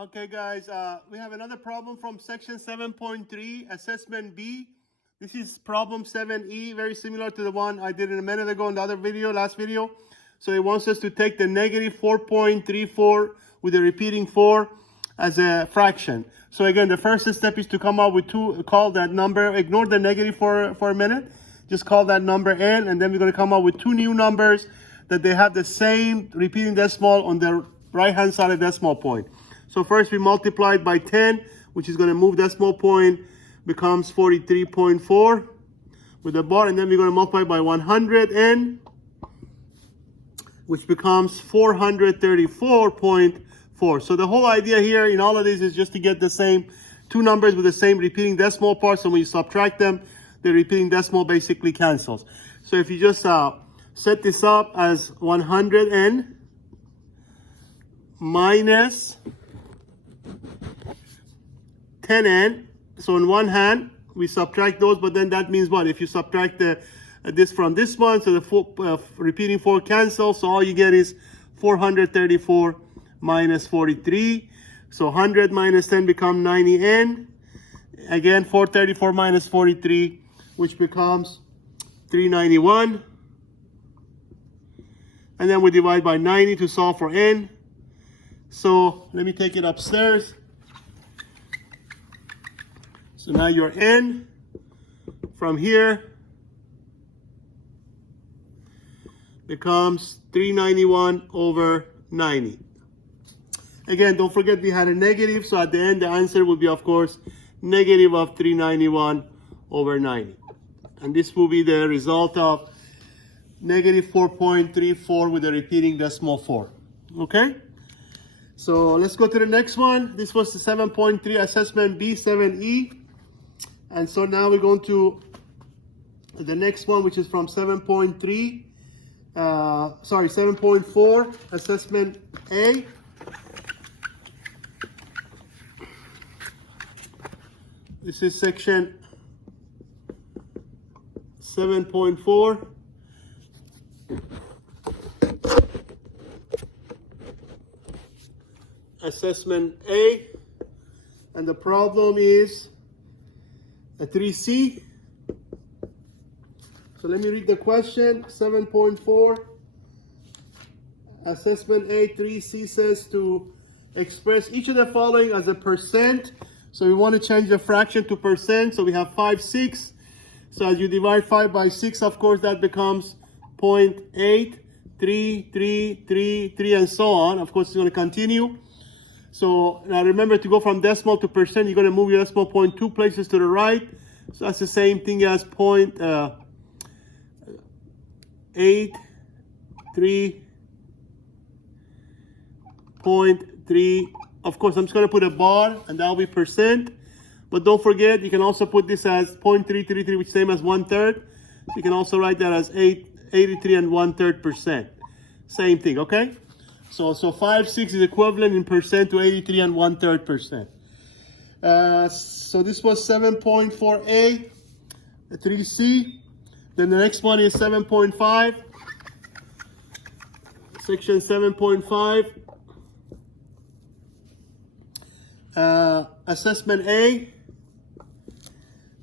Okay, guys, we have another problem from section 7.3, assessment B. This is problem 7E, very similar to the one I did a minute ago in the other video, last video. So it wants us to take the negative 4.34 with the repeating 4 as a fraction. So again, the first step is to come up with call that number, ignore the negative for a minute. Just call that number n, and then we're going to come up with two new numbers that they have the same repeating decimal on the right-hand side of the decimal point. So first we multiply it by 10, which is going to move decimal point, becomes 43.4 with the bar, and then we're going to multiply by 100n, which becomes 434.4. So the whole idea here in all of this is just to get the same two numbers with the same repeating decimal part. So when you subtract them, the repeating decimal basically cancels. So if you just set this up as 100n minus 10n. So on one hand, we subtract those, but then that means what? If you subtract this from this one, so the repeating 4 cancels, so all you get is 434 minus 43. So 100 minus 10 become 90n. Again, 434 minus 43, which becomes 391. And then we divide by 90 to solve for n. So let me take it upstairs. So now your n from here becomes 391 over 90. Again, don't forget we had a negative, so at the end the answer will be, of course, negative of 391 over 90. And this will be the result of negative 4.34 with a repeating decimal 4. Okay? So let's go to the next one. This was the 7.3 assessment B, 7E. And so now we're going to the next one, which is from 7.4, assessment A. This is section 7.4. Assessment A. And the problem is a 3C. So let me read the question. 7.4 assessment A, 3C says to express each of the following as a percent. So we want to change the fraction to percent. So we have 5, 6. So as you divide 5 by 6, of course, that becomes 0.8, 3, 3, 3, 3, and so on. Of course, it's going to continue. So now remember, to go from decimal to percent, you're going to move your decimal point 2 places to the right. So that's the same thing as 0.8, 3, 0.3. Of course, I'm just going to put a bar, and that will be percent. But don't forget, you can also put this as 0.333, which is same as 1/3. So you can also write that as 83 and 1/3%. Same thing, okay? So 5, 6 is equivalent in percent to 83 and 1/3%. So this was 7.4A, 3C. Then the next one is 7.5, section 7.5. Assessment A.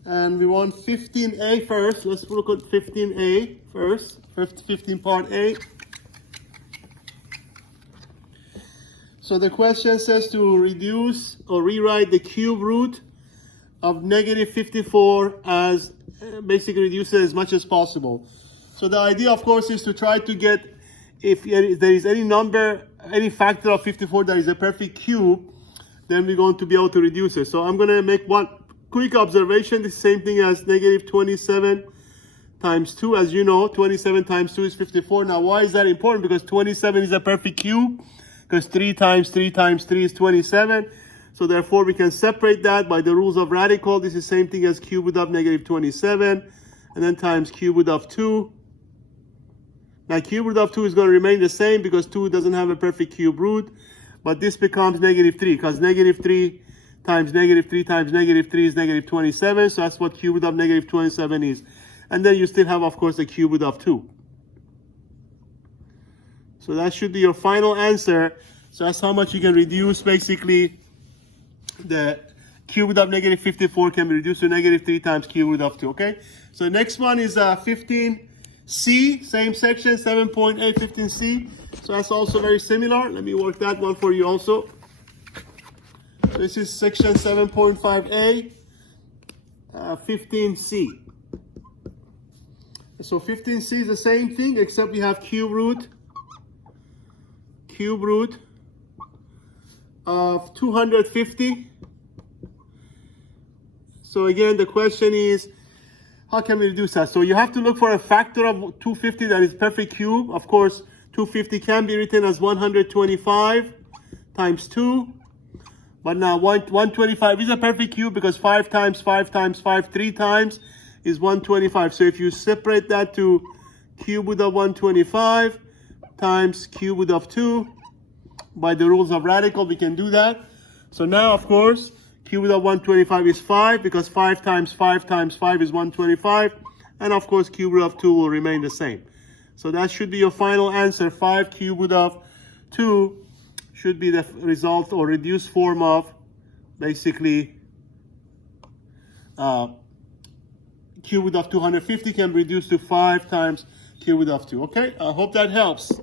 And we want 15A first. Let's look at 15A first. 15 part A. So the question says to reduce or rewrite the cube root of negative 54 as basically reduce it as much as possible. So the idea, of course, is to try to get, if there is any number, any factor of 54 that is a perfect cube, then we're going to be able to reduce it. So I'm going to make one quick observation. The same thing as negative 27 times 2. As you know, 27 times 2 is 54. Now, why is that important? Because 27 is a perfect cube. Because 3 times 3 times 3 is 27. So therefore, we can separate that by the rules of radical. This is the same thing as cube root of negative 27. And then times cube root of 2. Now, cube root of 2 is going to remain the same because 2 doesn't have a perfect cube root. But this becomes negative 3, because negative 3 times negative 3 times negative 3 is negative 27. So that's what cube root of negative 27 is. And then you still have, of course, the cube root of 2. So that should be your final answer So that's how much you can reduce basically the cube root of negative 54 can be reduced to negative 3 times cube root of 2, okay? So the next one is 15C, same section, 7.8, 15C. So that's also very similar. Let me work that one for you also. So this is section 7.5A, 15C. So 15C is the same thing, except we have cube root of 250. So again, the question is, how can we reduce that? So you have to look for a factor of 250 that is perfect cube. Of course, 250 can be written as 125 times 2. But now 125 is a perfect cube because 5 times 5 times 5, 3 times is 125. So if you separate that to cube root of 125 times cube root of 2, by the rules of radical, we can do that. So now, of course, cube root of 125 is 5 because 5 times 5 times 5 is 125. And of course, cube root of 2 will remain the same. So that should be your final answer. 5 cube root of 2 should be the result or reduced form of basically cube root of 250 can be reduced to 5 times cube root of 2. Okay, I hope that helps.